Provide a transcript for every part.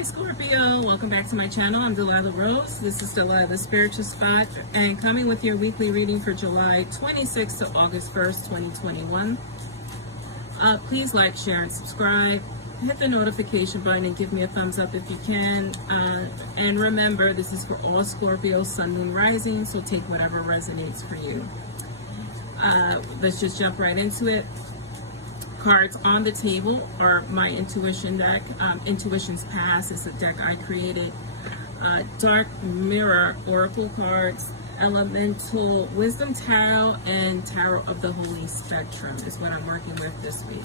Hi Scorpio, welcome back to my channel. I'm Delilah Rose. This is Delilah the Spiritual Spot, and coming with your weekly reading for July 26th to August 1st, 2021. Please like, share, and subscribe. Hit the notification button and give me a thumbs up if you can. And remember, this is for all Scorpio, Sun, Moon, Rising, so take whatever resonates for you. Let's just jump right into it. Cards on the table are my intuition deck. Intuition's Past is a deck I created. Dark Mirror Oracle cards, Elemental Wisdom Tarot, and Tarot of the Holy Spectrum is what I'm working with this week.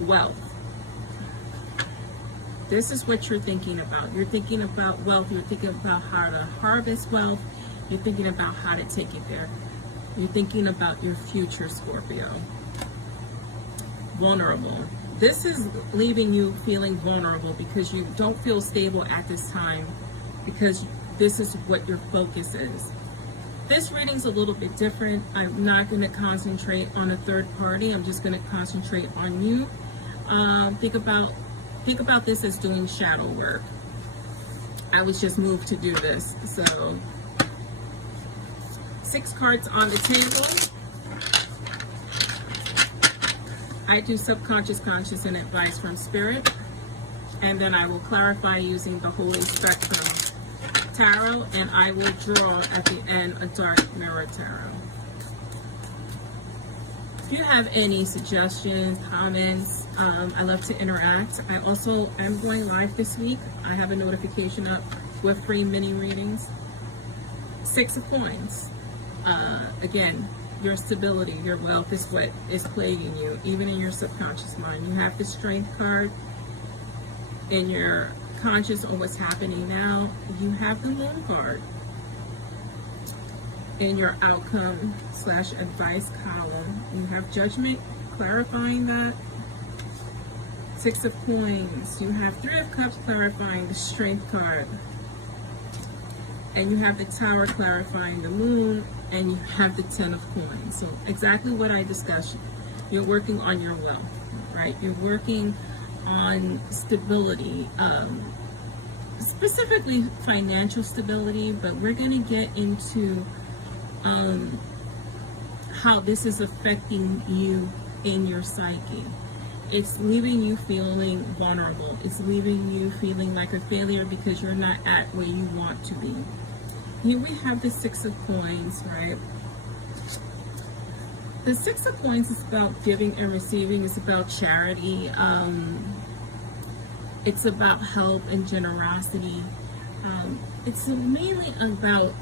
Wealth. This is what you're thinking about. You're thinking about wealth. You're thinking about how to harvest wealth. You're thinking about how to take it there. You're thinking about your future, Scorpio. Vulnerable. This is leaving you feeling vulnerable because you don't feel stable at this time, because this is what your focus is. This reading's a little bit different. I'm not going to concentrate on a third party. I'm just going to concentrate on you. Think about this as doing shadow work. I was just moved to do this. So 6 cards on the table. I do subconscious, conscious, and advice from Spirit. And then I will clarify using the Holy Spectrum Tarot. And I will draw at the end a Dark Mirror Tarot. If you have any suggestions, comments, I love to interact. I also am going live this week. I have a notification up with free mini readings. 6 of Coins. Again, your stability, your wealth is what is plaguing you, even in your subconscious mind. You have the Strength card in your conscious on what's happening now. You have the Moon card in your outcome / advice column. You have Judgment, clarifying that. 6 of Coins. You have 3 of Cups, clarifying the Strength card. And you have the Tower, clarifying the Moon, and you have the 10 of Coins. So exactly what I discussed. You're working on your wealth, right? You're working on stability, specifically financial stability, but we're going to get into how this is affecting you in your psyche. It's leaving you feeling vulnerable. It's leaving you feeling like a failure because you're not at where you want to be. Here we have the 6 of Coins, right? The 6 of Coins is about giving and receiving. It's about charity. It's about help and generosity. It's mainly about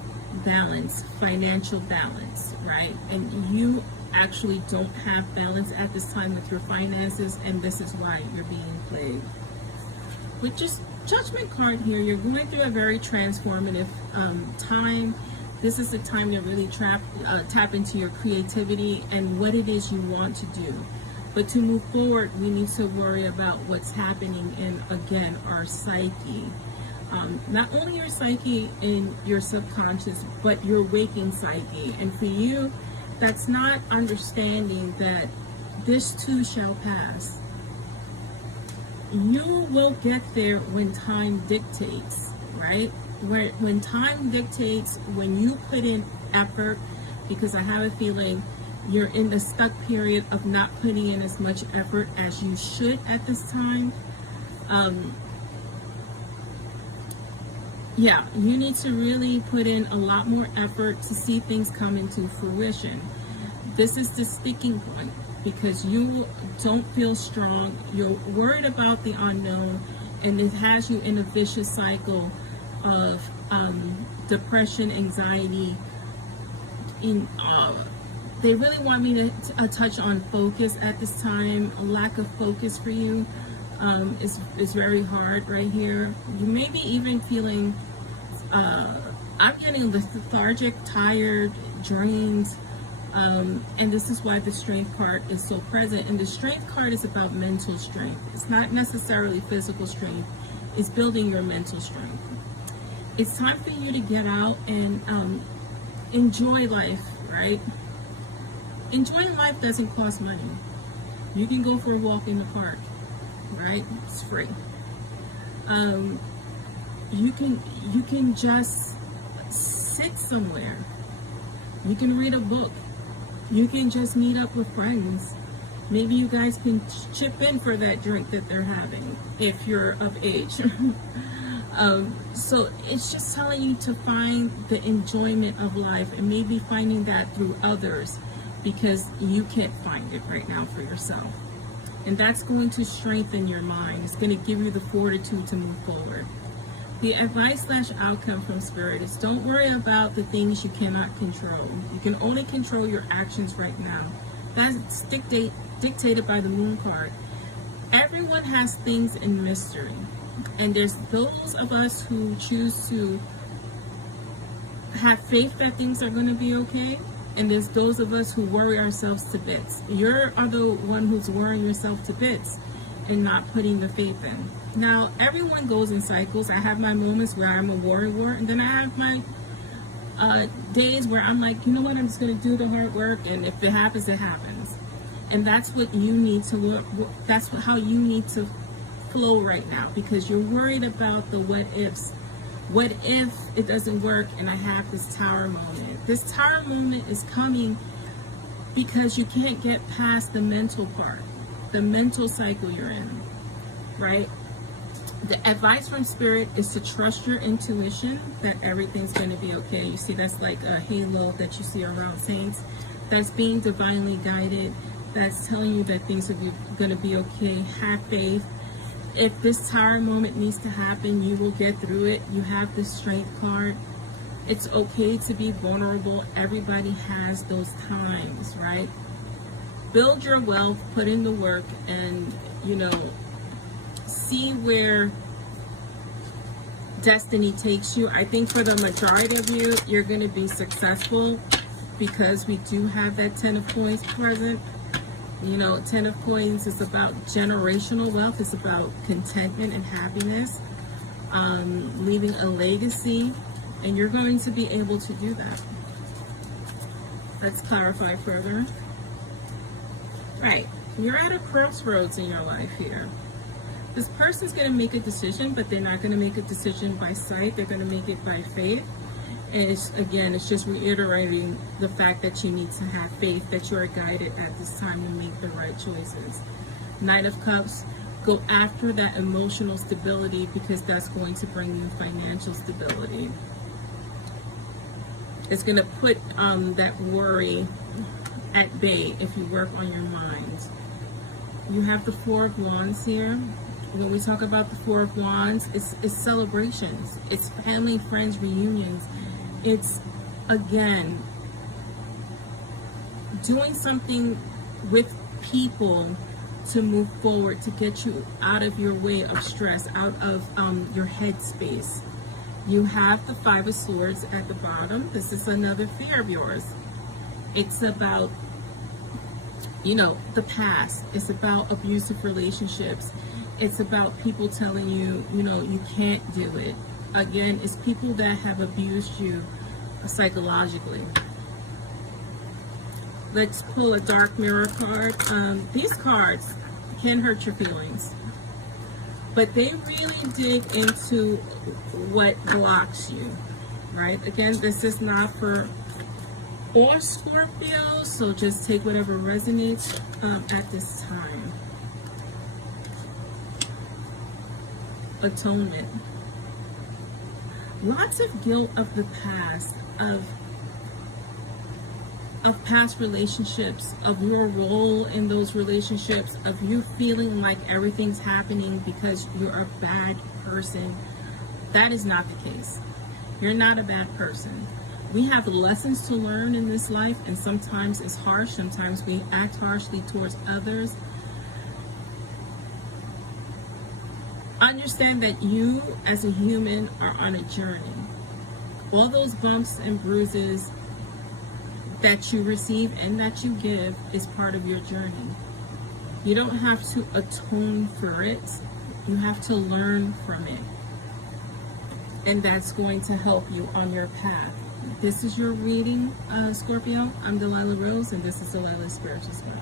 balance, financial balance, right? And you actually don't have balance at this time with your finances, and this is why you're being plagued. With just Judgment card here, you're going through a very transformative time. This is the time to really tap into your creativity and what it is you want to do. But to move forward, we need to worry about what's happening in, again, our psyche. Not only your psyche in your subconscious, but your waking psyche. And for you, that's not understanding that this too shall pass. You will get there when time dictates, right? When time dictates, when you put in effort, because I have a feeling you're in the stuck period of not putting in as much effort as you should at this time. Yeah, you need to really put in a lot more effort to see things come into fruition. This is the sticking point, because you don't feel strong. You're worried about the unknown, and it has you in a vicious cycle of depression, anxiety. They really want me to touch on focus at this time. A lack of focus for you is very hard right here. You may be even feeling, I'm getting lethargic, tired, drained. And this is why the Strength card is so present. And the Strength card is about mental strength. It's not necessarily physical strength. It's building your mental strength. It's time for you to get out and enjoy life, right? Enjoying life doesn't cost money. You can go for a walk in the park. right? It's free. You can just sit somewhere. You can read a book. You can just meet up with friends. Maybe you guys can chip in for that drink that they're having if you're of age. So it's just telling you to find the enjoyment of life, and maybe finding that through others, because you can't find it right now for yourself. And that's going to strengthen your mind. It's going to give you the fortitude to move forward. The advice / outcome from Spirit is, don't worry about the things you cannot control. You can only control your actions right now. That's dictated by the Moon card. Everyone has things in mystery. And there's those of us who choose to have faith that things are going to be okay. And there's those of us who worry ourselves to bits. You are the one who's worrying yourself to bits and not putting the faith in. Now, everyone goes in cycles. I have my moments where I'm a worrywart, and then I have my days where I'm like, you know what, I'm just going to do the hard work, and if it happens, it happens. And that's what you need to look. That's how you need to flow right now, because you're worried about the what ifs. What if it doesn't work and I have this tower moment? This tower moment is coming because you can't get past the mental part, the mental cycle you're in, right? The advice from Spirit is to trust your intuition that everything's going to be okay. You see, that's like a halo that you see around saints. That's being divinely guided. That's telling you that things are going to be okay. Have faith. If this tower moment needs to happen, you will get through it. You have the strength card. It's okay to be vulnerable. Everybody has those times, right? Build your wealth, put in the work, and, see where destiny takes you. I think for the majority of you, you're going to be successful, because we do have that 10 of coins present. 10 of coins is about generational wealth. It's about contentment and happiness, leaving a legacy, and you're going to be able to do that. Let's clarify further. Right, you're at a crossroads in your life here. This person's going to make a decision, but they're not going to make a decision by sight. They're going to make it by faith. And it's just reiterating the fact that you need to have faith that you are guided at this time to make the right choices. Knight of Cups, go after that emotional stability, because that's going to bring you financial stability. It's going to put that worry at bay if you work on your mind. You have the Four of Wands here. When we talk about the Four of Wands, it's celebrations. It's family, friends, reunions. It's, again, doing something with people to move forward, to get you out of your way of stress, out of your head space. You have the Five of Swords at the bottom. This is another fear of yours. It's about, the past. It's about abusive relationships. It's about people telling you, you can't do it. Again, it's people that have abused you psychologically. Let's pull a dark mirror card. These cards can hurt your feelings, but they really dig into what blocks you, right? Again, this is not for all Scorpio, so just take whatever resonates at this time. Atonement. Lots of guilt of the past, of past relationships, of your role in those relationships, of you feeling like everything's happening because you're a bad person. That is not the case. You're not a bad person. We have lessons to learn in this life, and sometimes it's harsh. Sometimes we act harshly towards others. Understand that you as a human are on a journey. All those bumps and bruises that you receive and that you give is part of your journey. You don't have to atone for it. You have to learn from it. And that's going to help you on your path. This is your reading, Scorpio. I'm Delilah Rose, and this is Delilah's Spiritual Spark.